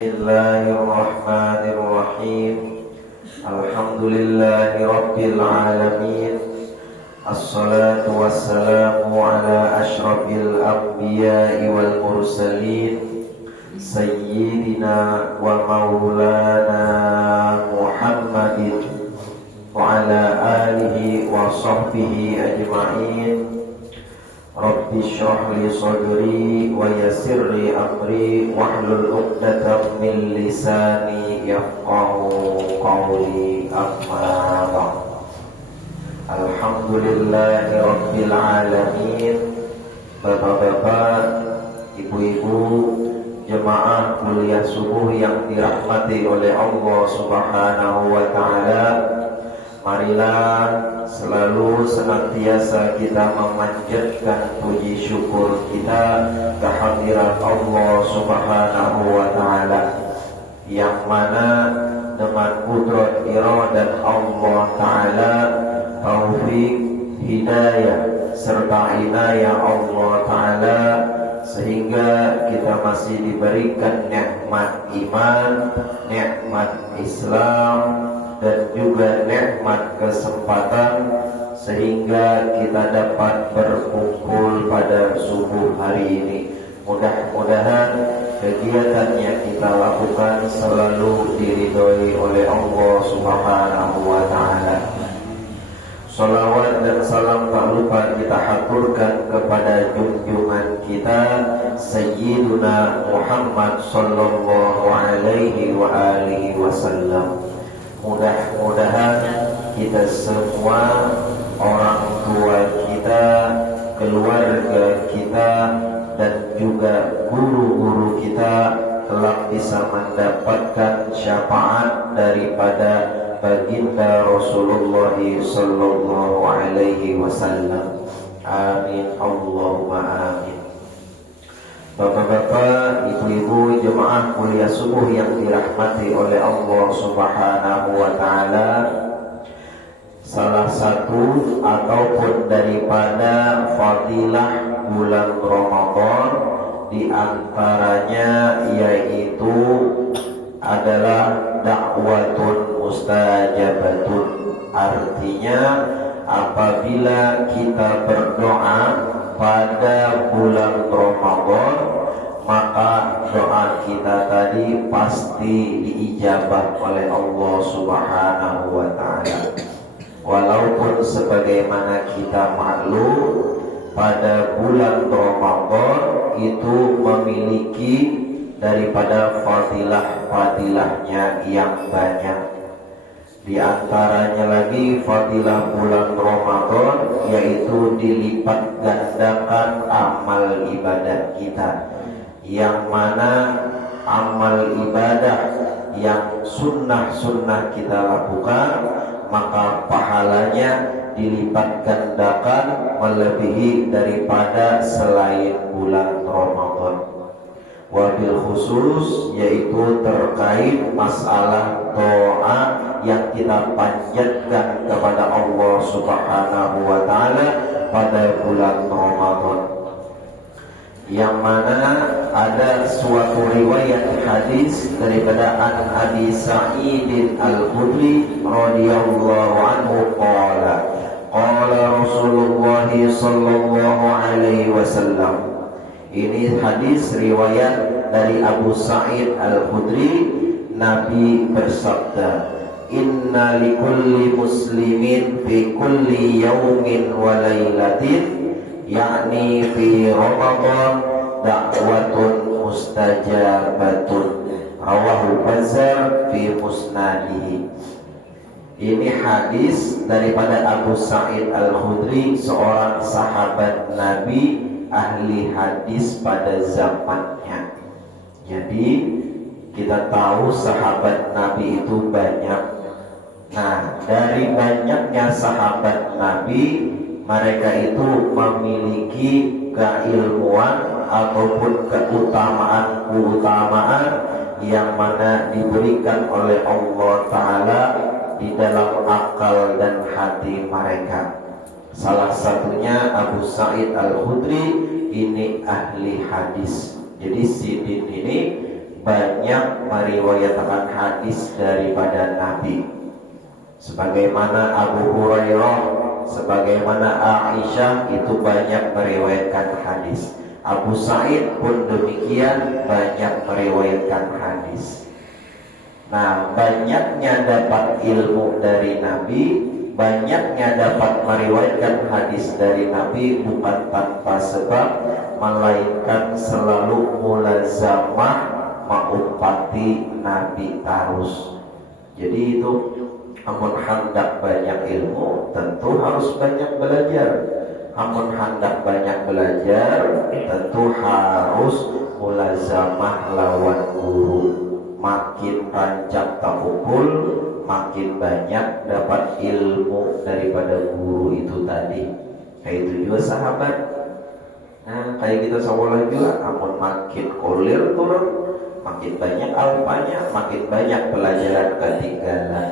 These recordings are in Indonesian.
Bismillahirrahmanirrahim. Alhamdulillahi rabbil alamin. Assalatu wassalamu ala asyrafil anbiya'i wal mursalin Sayyidina wa maulana Muhammadin wa ala alihi wa sahbihi ajma'in. Rabbi shrah li sadri wa yassir li amri wahlul 'uqdatam min lisani yafqahu qawli. Amma ba'd. Alhamdulillahi rabbil alamin. Bapak-bapak, ibu-ibu, jemaah kuliah subuh yang dirahmati oleh Allah Subhanahu wa taala, marilah selalu senantiasa kita memanjatkan puji syukur kita kehadirat Allah Subhanahu wa taala, yang mana dengan kudrat iradat Allah taala, taufik, hidayah serta inayah Allah taala, sehingga kita masih diberikan nikmat iman, nikmat Islam, dan juga nikmat kesempatan sehingga kita dapat berkumpul pada subuh hari ini. Mudah-mudahan kegiatan yang kita lakukan selalu diridhoi oleh Allah Subhanahu wa taala. Salawat dan salam tak lupa kita haturkan kepada junjungan kita Sayyiduna Muhammad sallallahu alaihi wa alihi wasallam. Mudah-mudahan kita semua, orang tua kita, keluarga kita, dan juga guru-guru kita kelak bisa mendapatkan syafaat daripada baginda Rasulullah sallallahu alaihi wasallam. Amin Allahumma amin. Bapak-bapak, ibu-ibu, jemaah kuliah subuh yang dirahmati oleh Allah Subhanahu wa taala, salah satu ataupun daripada fadilah bulan Ramadan di antaranya yaitu adalah dakwatun mustajabatun. Artinya apabila kita berdoa pada bulan Ramadan, maka doa kita tadi pasti diijabah oleh Allah Subhanahu wa taala. Walaupun sebagaimana kita maklum, pada bulan Ramadan itu memiliki daripada fadilah-fadilahnya yang banyak. Di antaranya lagi fadilah bulan Ramadan yaitu dilipat gandakan amal ibadah kita, yang mana amal ibadah yang sunnah-sunnah kita lakukan, maka pahalanya dilipat gandakan melebihi daripada selain bulan Ramadan. Wabil khusus yaitu terkait masalah doa yang kita panjatkan kepada Allah Subhanahu wa taala pada bulan Ramadan, yang mana ada suatu riwayat hadis daripada An Abi Sa'id Al-Khudri radhiyallahu anhu qala Rasulullah sallallahu alaihi wasallam. Ini hadis riwayat dari Abu Sa'id Al-Khudri. Nabi bersabda, inna likulli muslimin fi kulli yaumin wa lailatin, yakni fi Ramadan, da'watun mustajabatun. Rawahu Bazzar fi musnadihi. Ini hadis daripada Abu Sa'id Al-Khudri, seorang sahabat Nabi, ahli hadis pada zamannya. Jadi kita tahu sahabat Nabi itu banyak. Nah, dari banyaknya sahabat Nabi, mereka itu memiliki keilmuan ataupun keutamaan yang mana diberikan oleh Allah Ta'ala di dalam akal dan hati mereka. Salah satunya Abu Sa'id Al-Khudri, ini ahli hadis. Jadi Sidin ini banyak meriwayatkan hadis daripada Nabi. Sebagaimana Abu Hurairah, sebagaimana Aisyah itu banyak meriwayatkan hadis. Abu Sa'id pun demikian banyak meriwayatkan hadis. Nah, banyaknya dapat ilmu dari Nabi, banyaknya dapat meriwayatkan hadis dari Nabi bukan tanpa sebab, melainkan selalu mulazamah mengumpati Nabi terus. Jadi itu amun hendak banyak ilmu tentu harus banyak belajar. Amun hendak banyak belajar tentu harus mulazamah lawan guru. Makin rancak takukul, makin banyak dapat ilmu daripada guru itu tadi. Kayak itu juga sahabat. Nah, kayak kita sekolah juga, amun makin kolir turun, makin banyak alfanya, makin banyak pelajaran ketinggalan.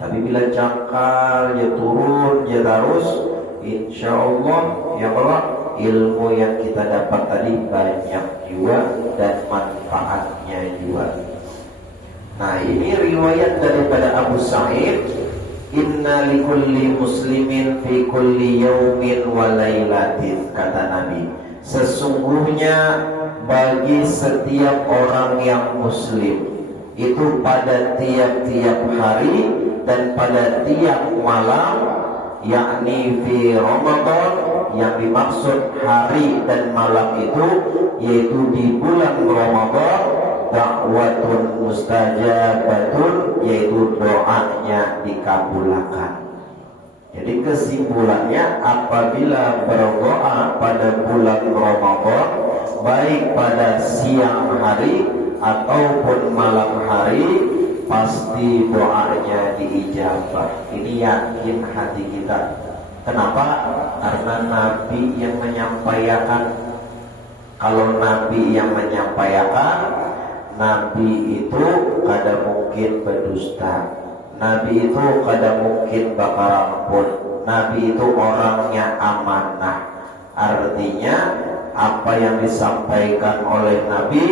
Tapi bila cangkal, dia turun, dia terus, insya Allah, ya Allah, ilmu yang kita dapat tadi banyak juga dan manfaatnya juga. Nah, ini riwayat daripada Abu Sa'id, inna likulli muslimin fi kulli yaumin wa lailatin, kata Nabi, sesungguhnya bagi setiap orang yang muslim itu pada tiap-tiap hari dan pada tiap malam, yakni fi Ramadan, yang dimaksud hari dan malam itu yaitu di bulan Ramadan, da'watun mustajabatun, yaitu doanya dikabulkan. Jadi kesimpulannya, apabila berdoa pada bulan Ramadan, baik pada siang hari ataupun malam hari, pasti doanya diijabah. Ini yakin hati kita. Kenapa? Karena Nabi yang menyampaikan. Kalau Nabi yang menyampaikan, Nabi itu kada mungkin berdusta. Nabi itu kada mungkin bakal rampun. Nabi itu orangnya amanah. Artinya apa yang disampaikan oleh Nabi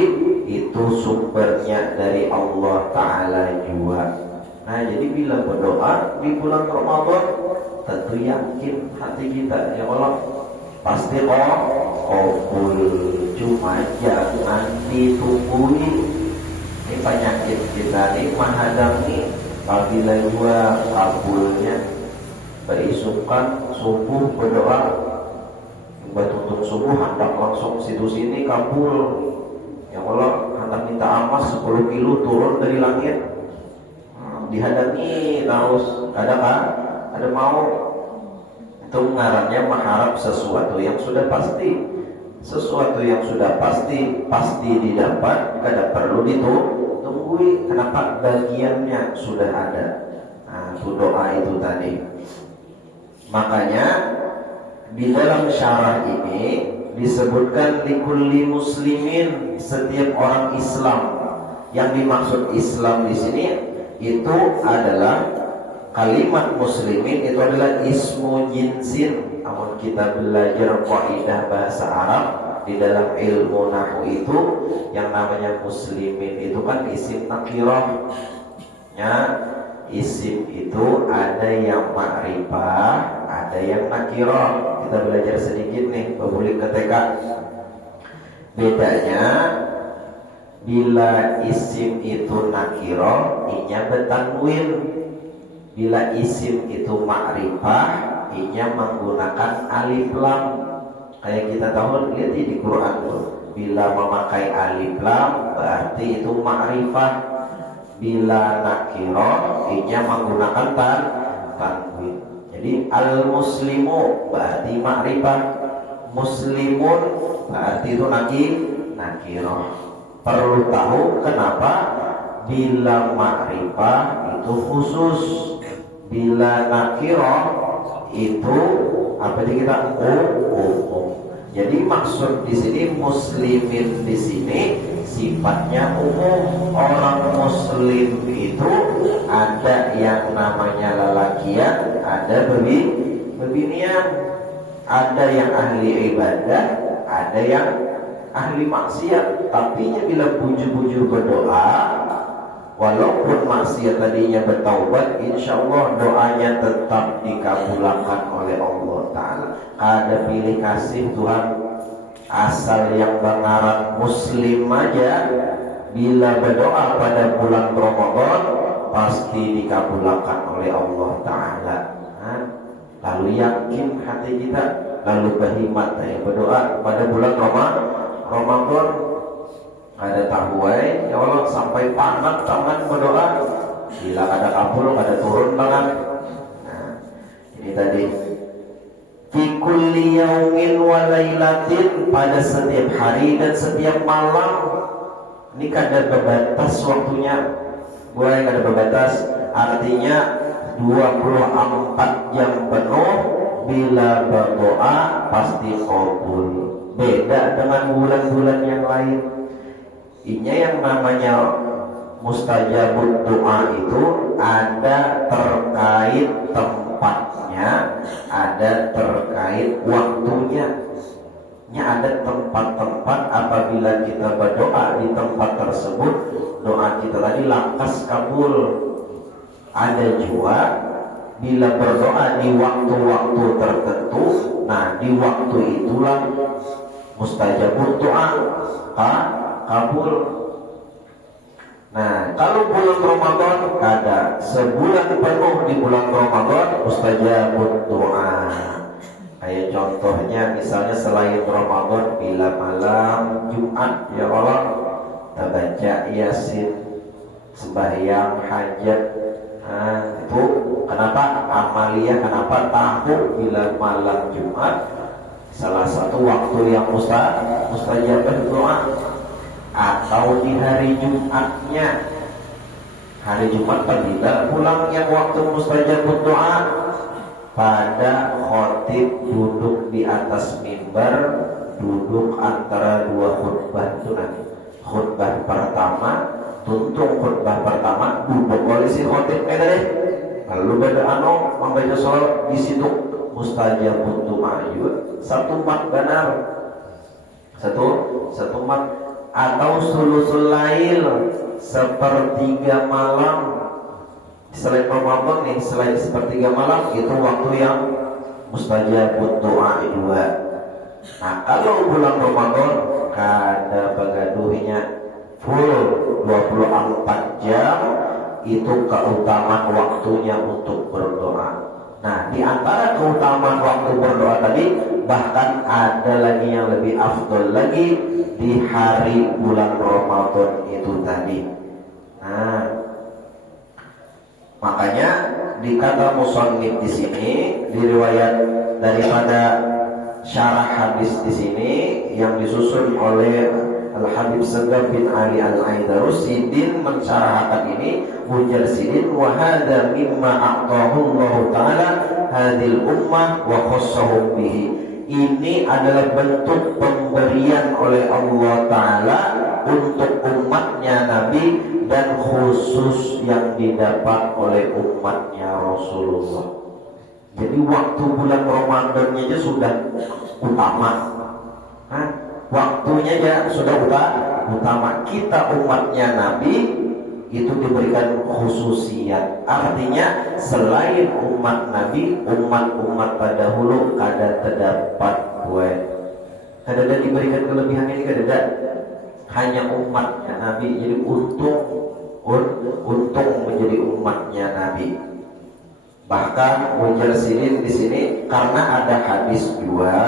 itu sumbernya dari Allah Ta'ala juga. Nah, jadi bila berdoa di bulan Ramadan, tentu yakin hati kita, ya Allah, pasti kabul. Cuma jangan ditungguin. Ini penyakit kita nih menghadapi, apabila gua kabulnya berisukan subuh berdoa, tutup subuh hendak langsung situ sini kabul. Ya Allah, hendak minta amas 10 kilo turun dari langit, dihadapi terus, ada kan? Ada mau. Itu ngarannya mengharap sesuatu yang sudah pasti. Sesuatu yang sudah pasti didapat, kada perlu ditunggu. Kenapa? Bagiannya sudah ada. Nah, itu doa itu tadi. Makanya di dalam syarah ini disebutkan likulli muslimin, setiap orang Islam. Yang dimaksud Islam di sini itu adalah kalimat muslimin, itu adalah ismu jinsin. Namun kita belajar kaidah bahasa Arab di dalam ilmu nahwu itu, yang namanya muslimin itu kan isim nakirah. Ya, isim itu ada yang ma'rifah, ada yang nakirah. Kita belajar sedikit nih, berbalik ke TK. Bedanya, bila isim itu nakirah, inya bertanwin. Bila isim itu ma'rifah, inya menggunakan alif lam. Kayak kita tahu, lihat di Quran tuh, bila memakai alif lam berarti itu ma'rifah. Bila nakirah, inya menggunakan tanwin. Jadi al-muslimu berarti ma'rifah, muslimun berarti itu nakirah. Perlu tahu kenapa bila ma'rifah itu khusus, bila nakirah itu apa sih kita umum. Jadi maksud di sini muslimin di sini sifatnya umum. Orang muslim itu ada yang namanya lelakian, ada bebinian, ada yang ahli ibadah, ada yang ahli maksiat, tapi bila bujur-bujur berdoa, walaupun maksiat tadinya bertaubat, insya Allah doanya tetap dikabulkan oleh Allah Ta'ala. Ada pilih kasih Tuhan, asal yang bernaran muslim aja, bila berdoa pada bulan Ramadan pasti dikabulkan oleh Allah Ta'ala. Lalu yakin hati kita, lalu berhimmat berdoa pada bulan Ramadan. Ada tahuai ya Allah sampai panas tangan berdoa, bila ada kabul ada turun tangan. Nah, ini tadi fi kulli yaumin wa lailatin, pada setiap hari dan setiap malam. Ini kada berbatas waktunya, boleh kada berbatas, artinya 24 jam penuh bila berdoa pasti kabul. Beda dengan bulan-bulan yang lain. Ini yang namanya mustajabut doa itu ada terkait tempatnya, ada terkait waktunya. Ini ada tempat-tempat apabila kita berdoa di tempat tersebut, doa kita tadi lantas kabul. Ada juga bila berdoa di waktu-waktu tertentu, nah di waktu itulah mustajabut doa kabul. Nah, kalau bulan Ramadan ada sebulan penuh di bulan Ramadan mustajabut doa. Kayak contohnya misalnya selain Ramadan, bila malam Jumat ya Allah kita baca Yasin, sembahyang hajat. Nah, itu kenapa amalia, kenapa tahu bila malam Jumat salah satu waktu yang mustajab doa. Atau di hari Jumatnya, hari Jumat apabila pulang yang waktu mustajab doa, pada khotib duduk di atas mimbar, duduk antara dua khutbah itu nanti. Khutbah pertama, tuntung khutbah pertama duduk oleh si khotib deh. Lalu pada membaca sholat di situ mustajab doa juga. Satu mat benar, satu mat. Atau sulusul lail, sepertiga malam. Selain Ramadan nih, selain sepertiga malam itu waktu yang mustajab doa juga. Nah, kalau bulan Ramadan kada bagaduhnya full 24 jam, itu keutamaan waktunya untuk berdoa. Nah, di antara keutamaan waktu berdoa tadi, bahkan ada lagi yang lebih afdol lagi di hari bulan Ramadan itu tadi. Nah, makanya dikata musannif di sini, di riwayat daripada syarah hadis di sini yang disusun oleh Al-Habib Sagaf bin Ali Al-Aidarusi din mensyarahkan ini, ujar sidin wa hadza mimma a'tahu Allah Ta'ala hadhil ummah wa khassahum bihi. Ini adalah bentuk pemberian oleh Allah Ta'ala untuk umatnya Nabi dan khusus yang didapat oleh umatnya Rasulullah. Jadi waktu bulan Ramadannya aja sudah utama. Waktunya aja sudah utama. Kita umatnya Nabi itu diberikan khususiat. Artinya selain umat Nabi, umat-umat pada dahulu kada terdapat kada diberikan kelebihan ini, kada. Hanya umatnya Nabi. Jadi untung menjadi umatnya Nabi. Bahkan ujar sidin di sini karena ada hadis juga.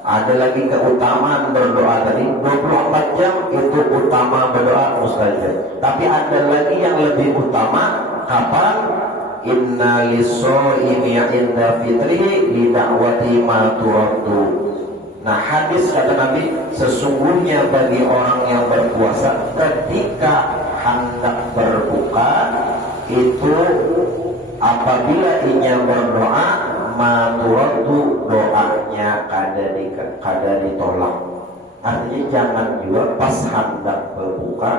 Ada lagi keutamaan berdoa tadi 24 jam itu utama berdoa mustajab. Tapi ada lagi yang lebih utama, kapan? Inna lis-shaimi 'inda fitrihi li da'wati ma turaddu. Nah, hadis kata Nabi, sesungguhnya bagi orang yang berpuasa ketika hendak berbuka itu apabila ia berdoa maturaddu, doanya kada ditolak. Artinya jangan juga pas hendak berbuka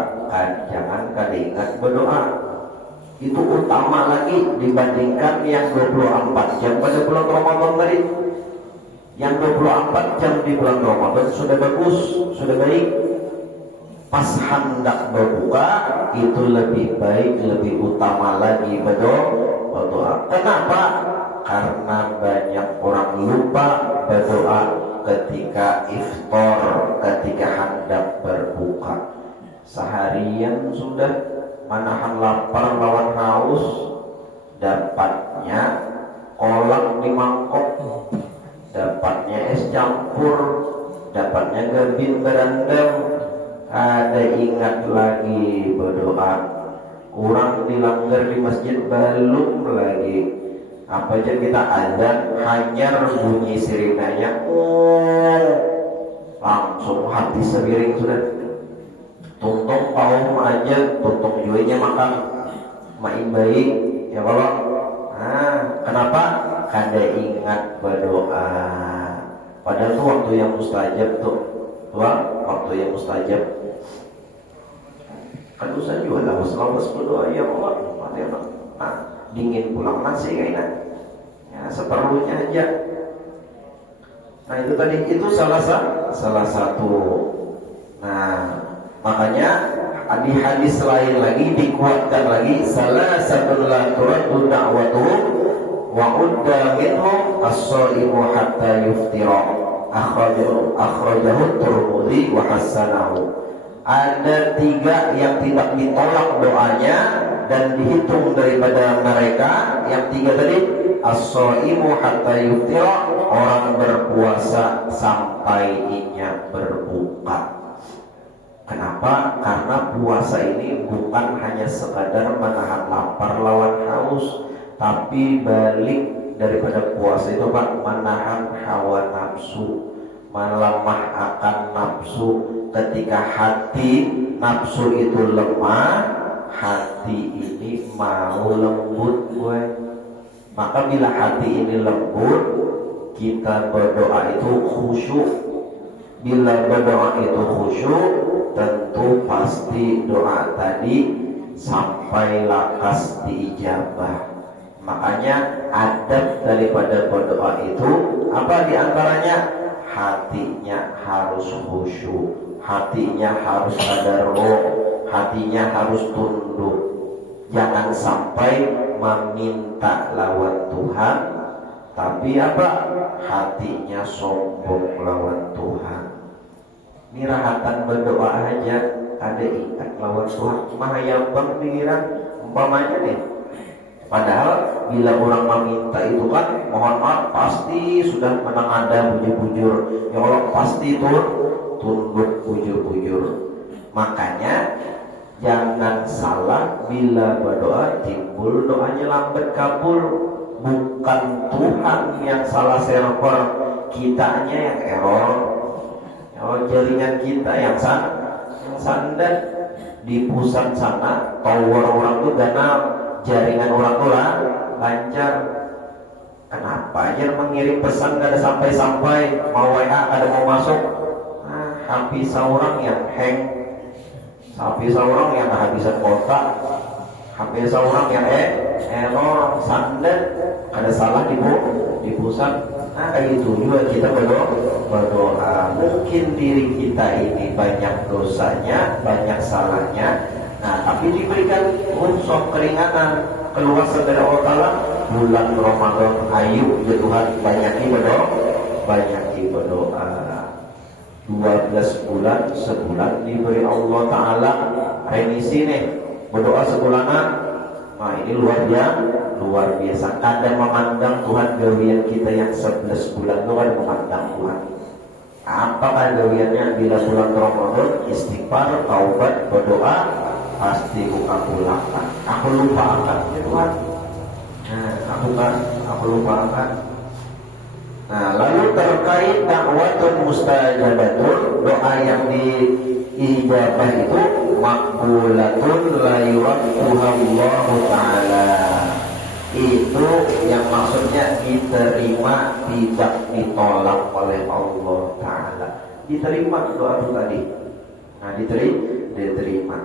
jangan kada ingat berdoa. Itu utama lagi dibandingkan yang 24 jam pada bulan Ramadan tadi. Yang 24 jam di bulan Ramadan sudah bagus, sudah baik. Pas hendak berbuka itu lebih baik, lebih utama lagi berdoa. Kenapa? Karena banyak orang lupa berdoa ketika iftar, ketika hendak berbuka. Seharian sudah menahan lapar lawan haus, dapatnya kolak di mangkok, dapatnya es campur, dapatnya gabin berendam. Ada ingat lagi berdoa, kurang dilanggar di masjid belum lagi. Apa aja kita azan, hanyar bunyi sirinanya, langsung hati sepiring sudah. Tuntung paum aja, tuntung jualnya makan main baik ya kalau. Kenapa? Kada ingat berdoa. Padahal tuh waktu yang mustajab tuh, waktu yang mustajab. Kan usah juga lawas berdoa ya Allah, mati anak. Dingin pulang nasi kayaknya. Ya seperlunya aja. Nah itu tadi, itu salah satu. Nah makanya di hadis lain lagi dikuatkan lagi, salah satu la turaddu da'watuhu wa udda minhum as-shaimu hatta yuftira, akhrajahu Tirmidzi wa hasanahu. Ada 3 yang tidak ditolak doanya dan dihitung daripada mereka. Yang 3 tadi, as-shaimu hatta yuftira, orang berpuasa sampai inya berbuka. Kenapa? Karena puasa ini bukan hanya sekadar menahan lapar lawan haus, tapi balik daripada puasa itu Pak, menahan hawa nafsu, melemah akan nafsu. Ketika hati nafsu itu lemah, hati ini mau lembut gue. Maka bila hati ini lembut, kita berdoa itu khusyuk. Bila berdoa itu khusyuk, tentu pasti doa tadi sampai lakas diijabah. Makanya adab daripada berdoa itu apa diantaranya? Hatinya harus khusyuk, hatinya harus tadarruk, hatinya harus tunduk. Jangan sampai meminta lawan Tuhan, tapi apa? Hatinya sombong lawan Tuhan. Ini rahatan berdoa aja, ada ingat lawan Tuhan. Mahayabang pikiran, umpamanya nih. Padahal bila orang meminta itu kan, mohon maaf, pasti sudah menangada bujur-bujur. Ya Allah pasti tunduk bujur-bujur. Makanya jangan salah, bila berdoa timbul doanya lambat kabul. Bukan Tuhan yang salah server, kitanya yang error. Jaringan kita yang sandat di pusat sana, tower orang tuh ganal, jaringan orang tuh lancar. Kenapa aja mengirim pesan gak ada sampai-sampai, mau WA ada mau masuk. HP seorang yang hang, HP seorang yang kehabisan kotak, HP seorang yang error, sandat, ada salah di pusat. Kayak itu juga kita berdoa. Mungkin diri kita ini banyak dosanya, banyak salahnya, tapi diberikan unsur keringanan. Keluar dari Allah Ta'ala, bulan Ramadan, ayo ya Tuhan, banyaki berdoa. 12 bulan, sebulan diberi Allah Ta'ala remisi nih, berdoa sebulanan. Nah ini luar biasa. Kadang memandang Tuhan gawian kita yang 11 bulan itu kan memandang Tuhan. Apakah gawiannya bila bulan Ramadan? Istighfar, taubat, berdoa, pasti kabulkan. Aku lupa akan ya Tuhan. Aku lupa akan. Nah lalu terkait dakwatun mustajabatun, doa yang diijabah itu makbulatun la yuradduha Allah Ta'ala. Itu yang maksudnya diterima, tidak ditolak oleh Allah Ta'ala. Diterima doa itu tadi. Nah diterima.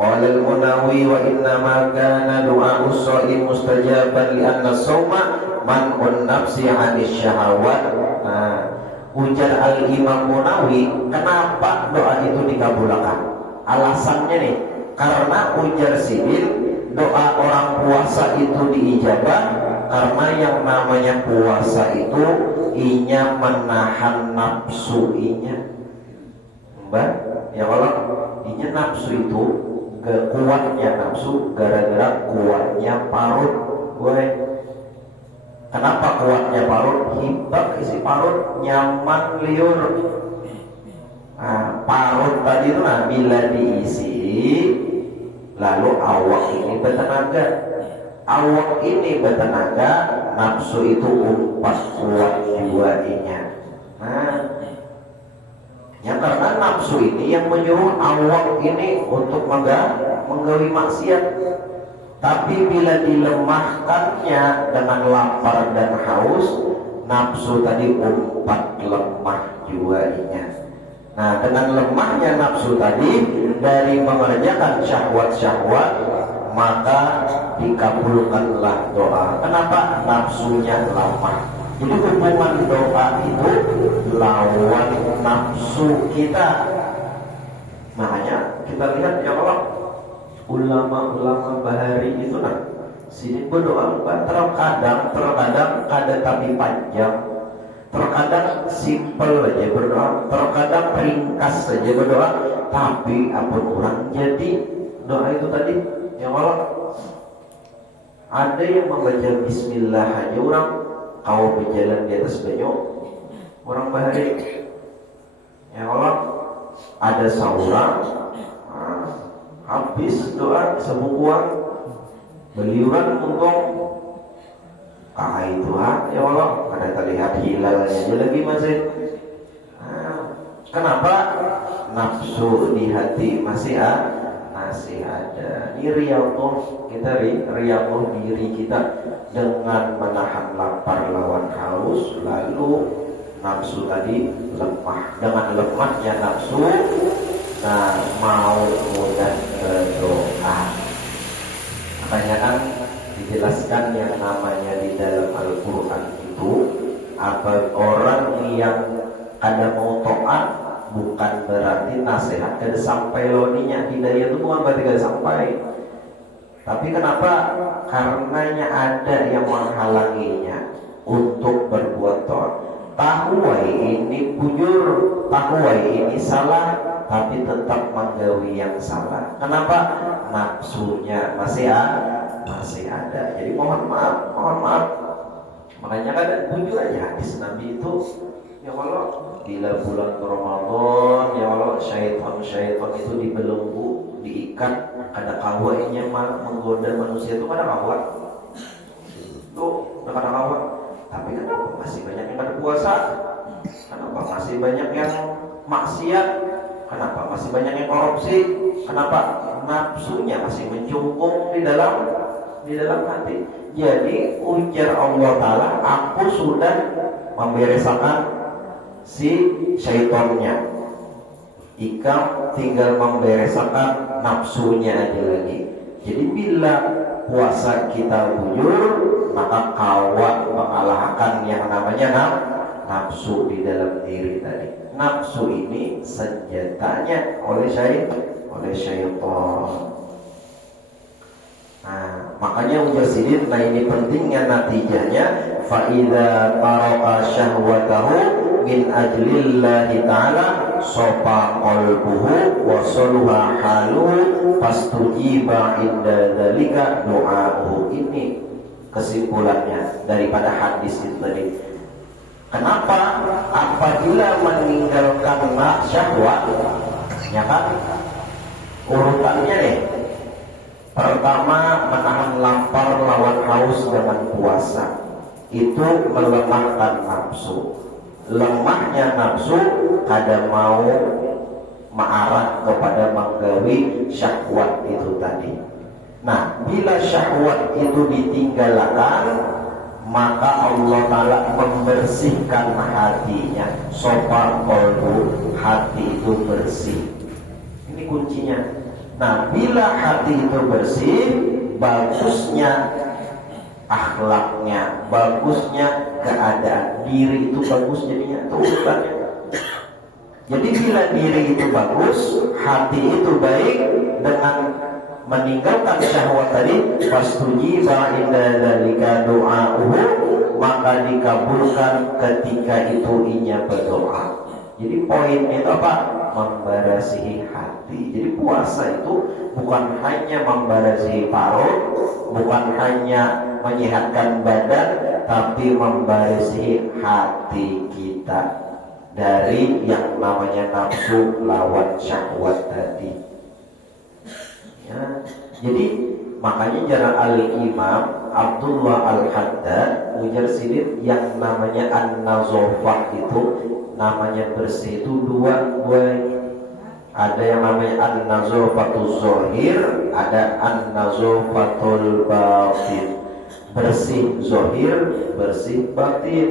Qala al-Munawi wa innama kana du'a'us shaim mustajaban li anna as-sawma man'un nafsi 'anis syahawat Nah, ujar Al-Imam Munawi, kenapa doa itu dikabulkan? Alasannya nih, karena ujar Sidin, doa orang puasa itu diijabah karena yang namanya puasa itu inya menahan nafsu inya. Mbak, ya kalau inya nafsu itu kuatnya nafsu gara-gara kuatnya parut. Gue kenapa kuatnya parut? Hibak isi parut nyaman liur. Nah, parut tadi itu bila diisi, lalu awak ini bertenaga. Awak ini bertenaga, nafsu itu umpat kuat jiwanya. Nah, ya karena nafsu ini yang menyuruh awak ini untuk menggawi maksiat. Tapi bila dilemahkannya dengan lapar dan haus, nafsu tadi umpat lemah jiwanya. Nah, dengan lemahnya nafsu tadi dari mengerjakan syahwat-syahwat, maka dikabulkanlah doa. Kenapa? Nafsunya lemah. Jadi hubungan doa itu lawan nafsu kita. Makanya kita lihat ya Allah, ulama-ulama bahari itu sini berdoa terkadang kada tapi panjang, terkadang simple aja berdoa, terkadang ringkas saja berdoa, tapi ampun orang jadi doa itu tadi ya Allah. Ada yang membaca bismillah aja orang kau berjalan di atas banyu orang bahari ya Allah. Ada seorang habis doa sebukuan beliuran untung itu ya Allah, karena terlihat hilalnya aja lagi masih. Kenapa? Nafsu di hati masih ada. Ini riyadhah kita, riyadhah diri kita dengan menahan lapar lawan haus, lalu nafsu tadi lemah. Dengan lemahnya nafsu, nah mau mudah berdoa. Makanya kan dijelaskan yang namanya di dalam Al-Quran itu, apa orang yang ada mau taat bukan berarti nasihat kada sampai loninya, hidayah itu bukan berarti kada sampai. Tapi kenapa? Karenanya ada yang menghalanginya untuk berbuat taat. Tahu ini bujur, tahu ini salah, tapi tetap menggawi yang salah. Kenapa? Nafsunya masih ada. Jadi mohon maaf. Makanya kan bujur aja hadis Nabi itu, ya Allah, bila bulan Ramadan, ya Allah, syaitan itu dibelenggu, diikat, ada kawainya menggoda manusia itu ada kawa. Tuh, ada kawa. Tapi kenapa masih banyak yang berpuasa? Kenapa masih banyak yang maksiat? Kenapa masih banyak yang korupsi? Kenapa? Nafsunya masih mencungkung di dalam hati. Jadi ujar Allah Ta'ala, aku sudah membereskan si syaitannya. Ikam tinggal membereskan nafsunya aja lagi. Jadi bila puasa kita bujur, maka kawat mengalahkan yang namanya nafsu di dalam diri tadi. Nafsu ini senjatanya oleh syaitan. Nah, makanya ujar Sidin, nah ini pentingnya natijahnya, fa idza taraka syahwatahu min ajlillahi ta'ala sopa qalbuhu wa saluha haluhu fastujiba inda dzalika du'a'uhu. Ini kesimpulannya daripada hadis itu tadi. Kenapa? Apabila meninggalkan syahwat, ya kan? Urutannya nih. Pertama, menahan lapar lawan haus dengan puasa. Itu melemahkan nafsu. Lemahnya nafsu kada mau mengarah kepada menggawi syahwat itu tadi. Nah, bila syahwat itu ditinggalkan, maka Allah Ta'ala membersihkan hatinya. Sopa qalbu, hati itu bersih. Ini kuncinya. Nah, bila hati itu bersih, bagusnya akhlaknya, bagusnya keadaan diri itu bagus jadinya tuh urutannya. Jadi bila diri itu bagus, hati itu baik, dengan meninggalkan syahwat tadi, fastujiba inda dzalika du'auhu, maka dikabulkan ketika itu inya berdoa. Jadi poinnya itu apa? Membarasihi hati. Jadi puasa itu bukan hanya membarasihi perut, bukan hanya menyehatkan badan, tapi membarasihi hati kita dari yang namanya nafsu lawan syahwat tadi. Ya, jadi makanya jalan al-Imam Abdullah Al-Haddad ujar sidin yang namanya an-nazofah itu, namanya bersih itu dua. Ada yang namanya an-nazofatul zohir, ada an-nazofatul batin. Bersih zohir, bersih batin.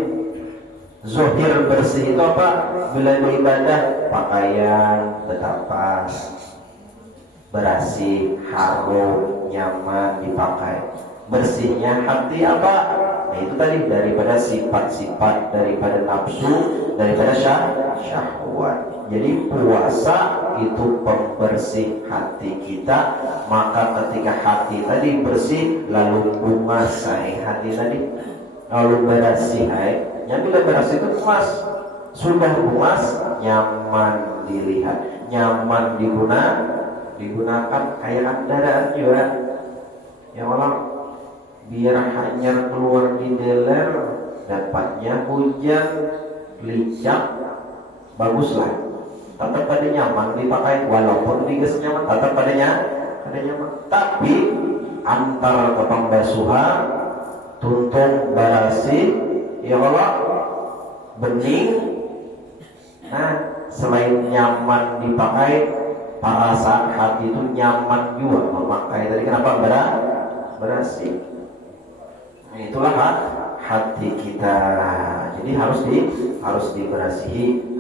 Zohir bersih itu apa? Bila beribadah, pakaian betapa bersih, harum, nyaman dipakai. Bersihnya hati apa? Nah itu tadi, daripada sifat-sifat, daripada nafsu, daripada syahwat. Jadi puasa itu pembersih hati kita. Maka ketika hati tadi bersih, lalu menguasai hati tadi, lalu bersih yang bila bersih itu emas, sudah emas, nyaman dilihat, nyaman digunakan kayak kendaraan juga. Ya Allah, biar hanya keluar di deler, dapatnya hujan, licak, baguslah. Tetap pada nyaman dipakai, walaupun digas nyaman, tetap pada nyaman. Tapi antara kepembasuhan, tuntung barasi, ya Allah, bening. Nah, selain nyaman dipakai, perasaan hati itu nyaman juga memakai. Tadi kenapa berasi? Nah, itulah hati kita. Jadi harus diberasihi.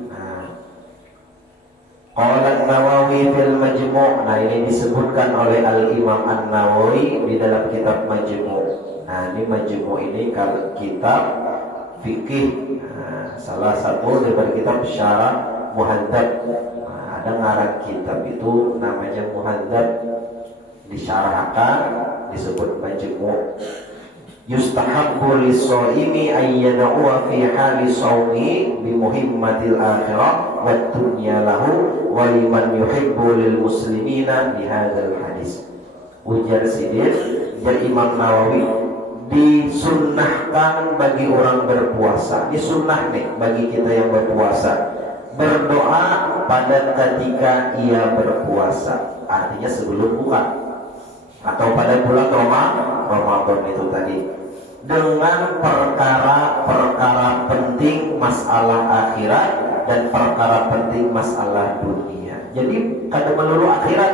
Qala An-Nawawi fil Majmu'. Nah, ini disebutkan oleh Al-Imam An-Nawawi di dalam kitab Majmu'. Nah, ini Majmu' ini kalau kitab fikih, salah satu dari kitab Syarah Muhadzab. Ada ngarang kitab itu namanya Muhadzab, disyarahkan disebut Majmu'. Yustahabbu lis-shaimi ay yad'u fi hali shaumi bi muhimmatil akhirah wa dunya lahu wa liman yuhibbu lil muslimina bi hadzal hadis. Ujar sidin dari Imam Nawawi, disunnahkan bagi orang berpuasa, disunnah nih bagi kita yang berpuasa, berdoa pada ketika ia berpuasa, artinya sebelum buka atau pada bulan Ramadan itu tadi, dengan perkara-perkara penting masalah akhirat dan perkara penting masalah dunia. Jadi kada melulu akhirat,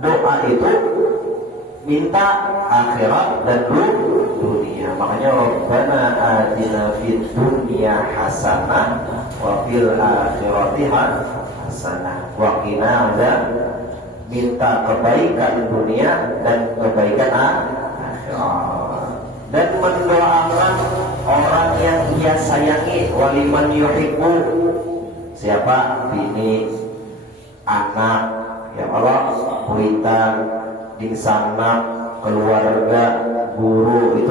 doa itu minta akhirat dan dunia. Makanya Rabbana atina fid dunya hasanah wa fil akhirati hasanah wa qina adzaban. Minta kebaikan dunia dan kebaikan akhirat, dan mendoakan orang yang ia sayangi, waliman yuhibbu, siapa? Bini, anak, ya Allah, kuitan, disanak, keluarga, guru, itu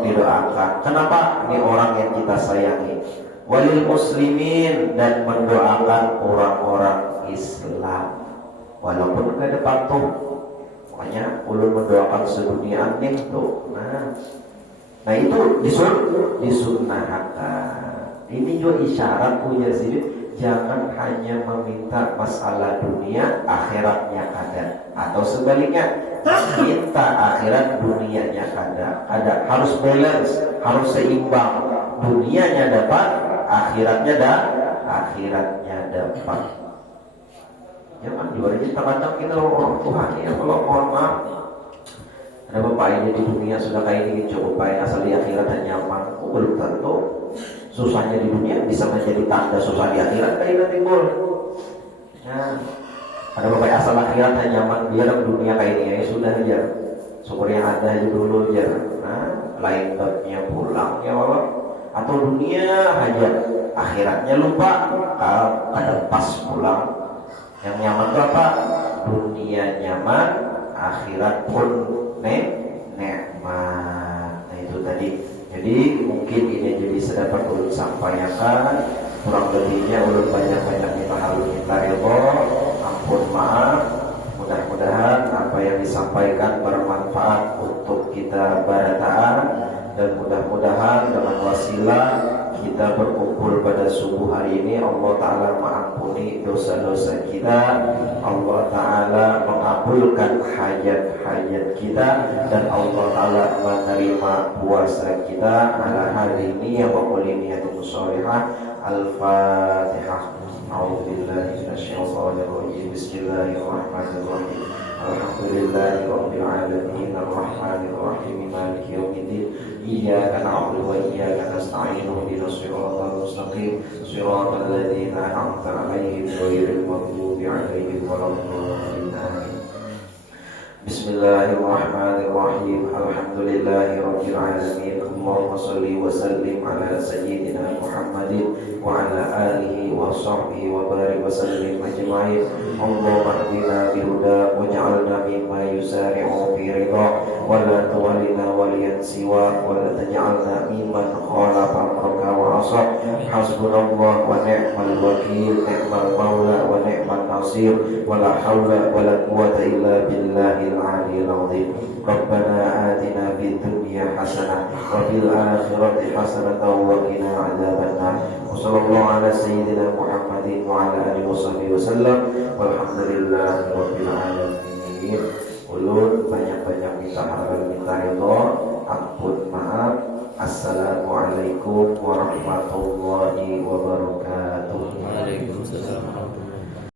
didoakan. Kenapa? Ini orang yang kita sayangi. Walil muslimin, dan mendoakan orang-orang Islam, walaupun gak ada patuh. Makanya ulun mendoakan sedunia nih tuh. Nah itu disunnahkan. Ini juga isyarat punya sini, jangan hanya meminta masalah dunia, akhiratnya kada, atau sebaliknya minta akhirat, dunianya kada. Harus balance, harus seimbang. Dunianya dapat, akhiratnya dapat. Jangan juga kadang kita orang Tuhan ya, kalau mohon maaf, ada bapak ini di dunia sudah kayak ini cukup baik, asal di akhirat dan nyaman. Belum tentu susahnya di dunia bisa menjadi tanda susah di akhirat kayak timbul. Ya, ada bapak asal akhirat dan nyaman, dia dalam dunia kayak ini ya sudah aja. syukur yang ada aja dulu aja. Nah, lain babnya pulang ya Allah. Atau dunia aja, akhiratnya lupa. Ada pas pulang. Yang nyaman itu apa? Dunia nyaman, akhirat pun nikmat. Nah itu tadi. Jadi mungkin ini jadi sedapat ulun sampaikan. Kurang lebihnya ulun banyak-banyak minta halus minta ridho, ampun maaf. Mudah-mudahan apa yang disampaikan bermanfaat untuk kita barataan, dan mudah-mudahan dengan wasilah kita berkumpul pada subuh hari ini, Allah Ta'ala mengampuni dosa-dosa kita, Allah Ta'ala mengabulkan hajat-hajat kita, dan Allah Ta'ala menerima puasa kita ala hari ini yang memuliniyatul sholihah. Al-Fatihah. A'udzubillahi minasyaitonir rajim. Bismillahirrahmanirrahim. Alhamdulillahirabbil alamin arrahmanir rahim maliki yaumiddin. Iyyaka na'budu wa iyyaka nasta'in ihdinas siratal mustaqim siratal ladzina an'amta 'alaihim ghairil maghdubi 'alaihim waladdallin. Bismillahirrahmanirrahim. Alhamdulillahirabbil alamin. Allahumma shalli wa sallim ala sayyidina Muhammadin wa ala alihi wa sahbihi wa barik wa sallim ajma'in. Allahumma hdina bihuda waj'alna mimma yusari'u fi ridha wa la tuwallina waliyan siwa wa la taj'alna mimman khalafa amraka wa 'asa. Hasbunallah wa ni'mal wakil, ni'mal maula wa ni'man nasir, wa la haula wa la quwwata illa billahi العلي العظيم. ربنا آتنا في الدنيا حسنة وفي الآخرة حسنة وقنا عذاب النار. وصلى الله على سيدنا محمد وعلى آله وصحبه وسلم والحمد لله رب العالمين. Ulun banyak-banyak minta halal minta ridho, ampun maaf. Assalamualaikum warahmatullahi wabarakatuh. Waalaikumsalam.